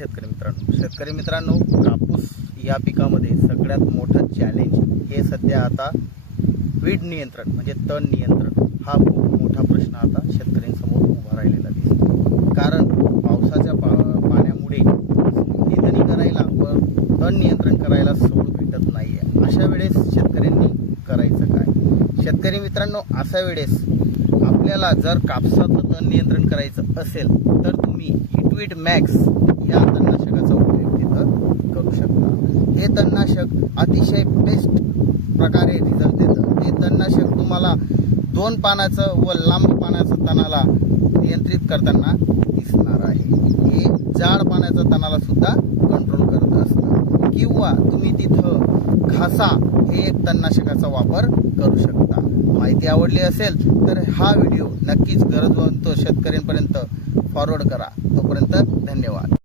शेतकरी मित्रांनो, कापूस या पिकामध्ये सगळ्यात मोठा चॅलेंज हे सध्या आता वीड नियंत्रण म्हणजे तण नियंत्रण हा खूप मोठा प्रश्न आता शेतकऱ्यांसमोर उभा राहिलेला दिसतो. कारण पावसाच्या पाण्यामुळे निंदणी करायला व तण नियंत्रण करायला सोड भेटत नाही आहे. अशा वेळेस शेतकऱ्यांनी करायचं काय? शेतकरी मित्रांनो, अशा वेळेस आपल्याला जर कापसाचं तण नियंत्रण करायचं असेल तर तुम्ही हिटवीड मॅक्स या तणनाशकाचा उपयोग तिथं करू शकता. हे तणनाशक अतिशय बेस्ट प्रकारे रिझल्ट देतं. हे तणनाशक तुम्हाला 2 पानाचं व लांब पानाचं तणाला नियंत्रित करताना दिसणार आहे. हे जाड पानाचं तणाला सुद्धा कंट्रोल करत असतं. किंवा तुम्ही तिथं घासा हे एक तणनाशकाचा वापर करू शकता. माहिती आवडली असेल तर हा व्हिडिओ नक्कीच गरजवंत शेतकऱ्यांपर्यंत फॉरवर्ड करा. तोपर्यंत धन्यवाद.